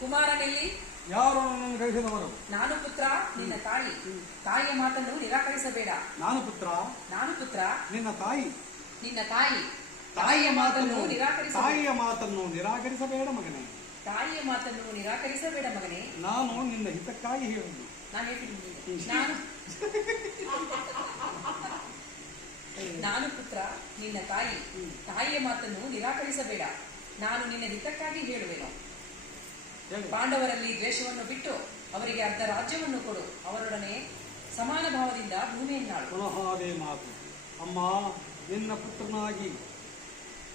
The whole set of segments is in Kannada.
ಕುಮಾರನೆಲ್ಲಿ? ಯಾರು ನನ್ನನ್ನು ಕಳಿಸಿದವರು? ನಾನು ಪುತ್ರ, ನಿನ್ನ ತಾಯಿ. ತಾಯಿಯ ಮಾತನ್ನು ನಿರಾಕರಿಸಬೇಡ. ನಾನು ಪುತ್ರ, ನಿನ್ನ ತಾಯಿ. ತಾಯಿಯ ಮಾತನ್ನು ನಿರಾಕರಿಸಬೇಡ ಮಗನೇ. ತಾಯಿಯ ಮಾತನ್ನು ನಿರಾಕರಿಸಬೇಡ ಮಗನೇ. ನಾನು ನಿನ್ನ ಹಿತಕ್ಕಾಗಿ ಹೇಳುವುದು. ನಾನು ಪುತ್ರ, ನಿನ್ನ ತಾಯಿ. ತಾಯಿಯ ಮಾತನ್ನು ನಿರಾಕರಿಸಬೇಡ. ನಾನು ನಿನ್ನ ಹಿತಕ್ಕಾಗಿ ಹೇಳುವೆನು. ಪಾಂಡವರಲ್ಲಿ ದ್ವೇಷವನ್ನು ಬಿಟ್ಟು ಅವರಿಗೆ ಅರ್ಧ ರಾಜ್ಯವನ್ನು ಕೊಡು. ಅವರೊಡನೆ ಸಮಾನ ಭಾವದಿಂದ ಭೂಮಿಯನ್ನಾಳು. ಪುನಃ ಅದೇ ಮಾತು. ಅಮ್ಮ, ನಿನ್ನ ಪುತ್ರನಾಗಿ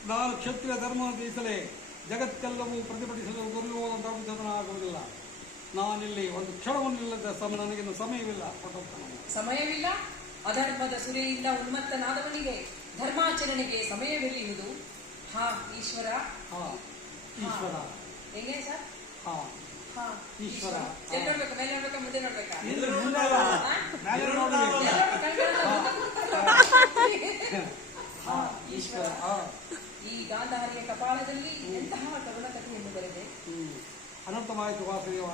ನಾನು ಕ್ಷತ್ರಿಯ ಧರ್ಮ ತೀಸಲೇ ಜಗತ್ತೆಲ್ಲವೂ ಪ್ರತಿಭಟಿಸಲು ದುರ್ಯೋಧನಾಗುವುದಿಲ್ಲ. ನಾನಿಲ್ಲಿ ಒಂದು ಕ್ಷಣವನ್ನಿಲ್ಲದ ನನಗಿನ್ನು ಸಮಯವಿಲ್ಲ. ಅಧರ್ಮದ ಸುರಿಯಿಂದ ಉನ್ಮತ್ತನಾದವನಿಗೆ ಧರ್ಮಾಚರಣೆಗೆ ಸಮಯವೆಲ್ಲಿಯುವುದು? ಈಶ್ವರ. ಹೆಂಗೆ ಸರ್? ಈಶ್ವರ. ಮೇಲೆ ನೋಡ್ಬೇಕಾ ಮುಂದೆ ನೋಡ್ಬೇಕಾ? ಈಶ್ವರ. ಈ ಗಾಂಧಾರಿಯ ಕಪಾಳದಲ್ಲಿ ಎಂತಹ ಕರುಣ ಕಥೆಯನ್ನು ಬರೆದೆ. ಅನಂತವಾಯಿತು ವಾಸುದೇವ.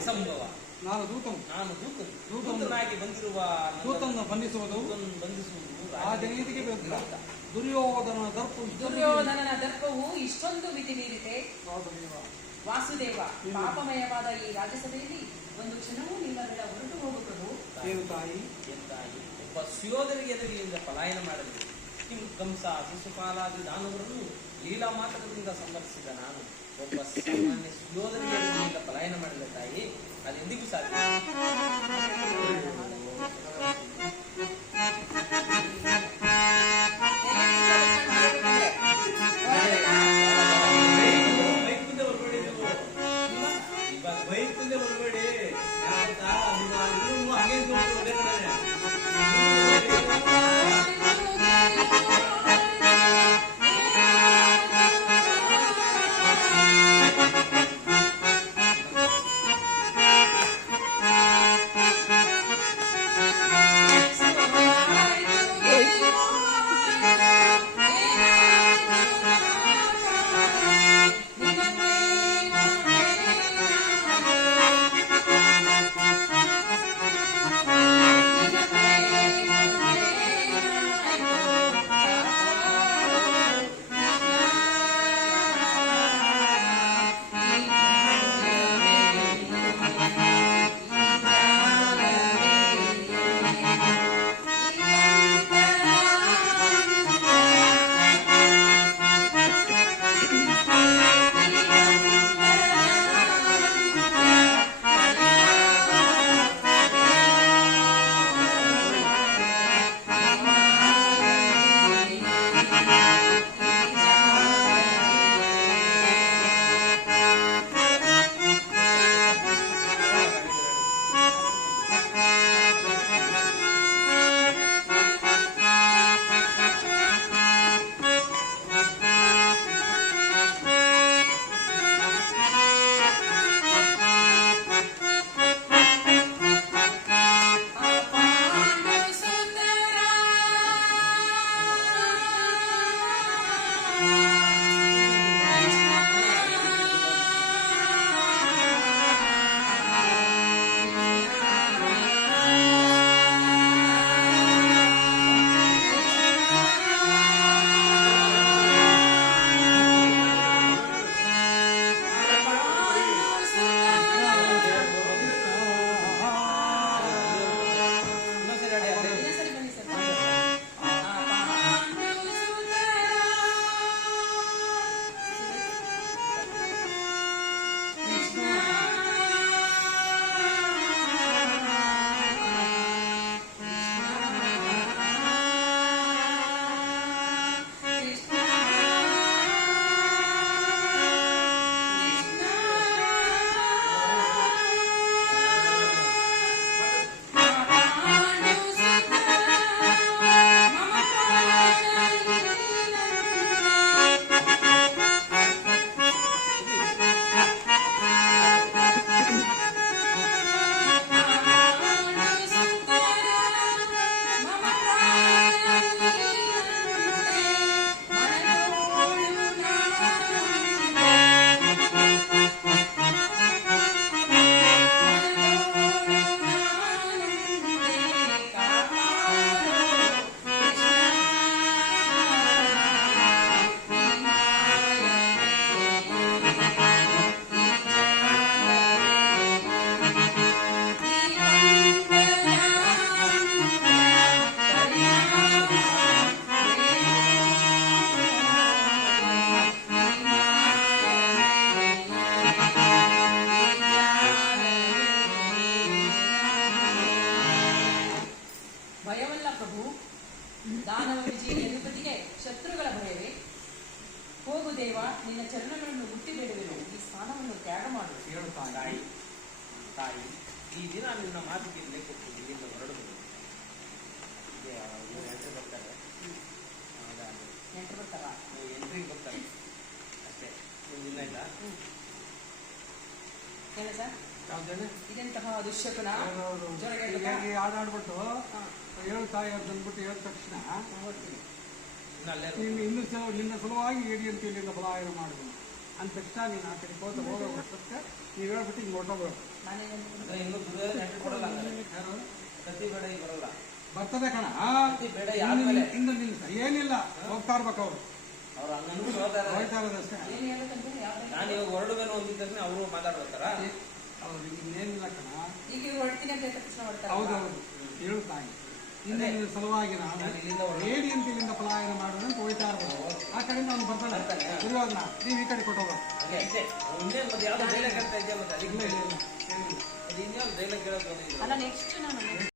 ಸಂಭವ. ನಾನು ದೂತನಾಗಿ ದೂತನ್ನು ಬಂಧಿಸುವುದು ರಾಜನೀತಿಗೆ ವಿರುದ್ಧ. ದುರ್ಯೋಧನನ ದರ್ಪವು ಇಷ್ಟೊಂದು ಮಿತಿ ಮೀರಿದೆ. ವಾಸುದೇವ, ಪಾಪಮಯವಾದ ಈ ರಾಜ್ಯಸಭೆಯಲ್ಲಿ ಒಂದು ಕ್ಷಣವೂ ನಿಲ್ಲದ ಹೊರಟು ಹೋಗುವುದು. ಏನು ತಾಯಿ? ಒಬ್ಬ ಸುಯೋಧನಿಗೆ ಎದುರಿನಿಂದ ಪಲಾಯನ ಮಾಡಲಿ. ಕಂಸ, ಶಿಶುಪಾಲಾದಿ ದಾನವರನ್ನು ಲೀಲಾ ಮಾತಕದಿಂದ ಸಂವರ್ಸಿದ ನಾನು ಒಬ್ಬ ಸಾಮಾನ್ಯ ಸುಯೋಧನಿಗೆ ಎದುರಿನಿಂದ ಪಲಾಯನ ಮಾಡಲಿಲ್ಲ ತಾಯಿ. ಅದೆಂದಿಗೂ ಸಾಧ್ಯ. ನಿನ್ನ ಚರಣಗಳನ್ನು ಮುಟ್ಟಿ ಬೇಡುವೆನು, ಈ ಸ್ಥಾನವನ್ನು ತ್ಯಾಗ ಮಾಡು. ಹೇಳು ತಾಯಿ. ತಾಯಿ ತಾಯಿ ಈ ದಿನ ನಿನ್ನ ಮಾತಿಗೆ ಬೆಲೆ ಕೊಟ್ಟು ಇಲ್ಲಿಂದ ಹೊರಡಬಹುದು. ಎಂಟ್ರಿ ಬರ್ತಾರೆ, ನೆಂಟರು ಬರ್ತಾರ? ಎಂಟ್ರಿಗೆ ಬರ್ತಾರೆ ಅಷ್ಟೇ, ಮುಂದಿನ ಇಲ್ಲ. ಹೇಳ ಸರ್, ಯಾವ್ದೇನೆ ಇದೆಂತಹ ದುಶ್ಶಕುನ? ಜೋರಾಗಿ ಹೇಳ್ಬೇಕಾ? ಹೀಗಾಗಿ ಆಡಾಡ್ಬಿಟ್ಟು ಹಾ, ಹೇಳು ತಾಯಿ ಅಂತ ಅಂದ್ಬಿಟ್ಟು ಹೇಳಿದ ತಕ್ಷಣ ನೋಡ್ತೀನಿ. ಇನ್ನು ಅಲ್ಲೇ ನಿನ್ನ ಸಲುವಾಗಿ ಏಡಿ ಅಂತ ಇಲ್ಲಿಂದ ಬಲಾಯನ ಮಾಡಿದ್ರು ಅಂದ ತಕ್ಷಣ ನೀನು ಆ ಕಡೆ ಹೋದ ಹೋಗೋ ವರ್ಷಕ್ಕೆ ನೀವು ಹೇಳ್ಬಿಟ್ಟು ಹಿಂಗೆ ಹೊರಟೋಗ್ಬೇಕು. ಅಂದ್ರೆ ಇನ್ನು ದುರ್ಯೋಧನ ಎಂಟ್ರಿ ಕೊಡಲ್ಲ ಹಂಗಾರೆ. ಯಾರು ಪ್ರತಿ ಬೇಡ ಈಗ ಬರಲ್ಲ. ಬರ್ತದೆ ಕಣ. ಪ್ರತಿ ಬೇಡ ಯಾದ್ಮೇಲೆ ಇಂದ ನಿಲ್ಸ ಏನಿಲ್ಲ, ಹೋಗ್ತಾ ಇರ್ಬೇಕು ಅವ್ರು, ಅವ್ರು ಹಂಗನ್ಬಿಟ್ಟು ಹೋಗ್ತಾರೆ. ಹೋಗ್ತಾ ಇರೋದಷ್ಟೇ. ಏನು ಹೇಳ್ಬೇಕಂದ್ರೆ ಯಾವ್ದು? ನಾನು ಇವಾಗ ಹೊರಡುವೇನೋ ಅಂದಿದ ತಕ್ಷಣ ಅವರು ಮಾತಾಡ್ಬೇಕಾರ. ಅವ್ರು ಇನ್ನೇನಿಲ್ಲ ಕಣ. ಈಗ ಇವ್ರು ಹೊರಡ್ತೀನಿ ಅಂತ ಹೇಳಿದ ತಕ್ಷಣ ಹೊರಡ್ತಾರೆ. ಹೌದೌದು, ಹೇಳು ತಾಯಿ. ಇನ್ನು ನಿನ್ನ ಸಲುವಾಗಿ ನಾನು ನಾನು ಇಲ್ಲಿಂದ ಹೊರಡು. ಏಡಿ ಅಂತ ಇಲ್ಲಿಂದ ಪಲಾಯನ ಮಾಡೋದು ಅಂತ ಹೋಗ್ತಾ ಇರ್ಬೋದು. ಆ ಕಡೆಯಿಂದ ಅವ್ನು ಬರ್ತಾನೆ. ದುರ್ಯೋಧನ ನೀವು ಈ ಕಡೆ ಕೊಟ್ಟೋಗ್ಬೇಕು. ಹಾಗೆ ಅಷ್ಟೇ. ಇನ್ನೇನು ಮತ್ತೆ ಯಾವ್ದು ಡೈಲಾಗ್ ಹೇಳ್ತಾ ಇದ್ಯಾ ಮತ್ತೆ ಇಲ್ಲ ಅದಕ್ಕೆ ಇಲ್ಲ ಇಲ್ಲ ಏನಿಲ್ಲ. ಅದು ಇನ್ಯಾವ್ದು ಡೈಲಾಗ್ ಹೇಳೋದು ಬಂದಿದ್ರು. ಅಲ್ಲ ನೆಕ್ಸ್ಟ್ ನಾನು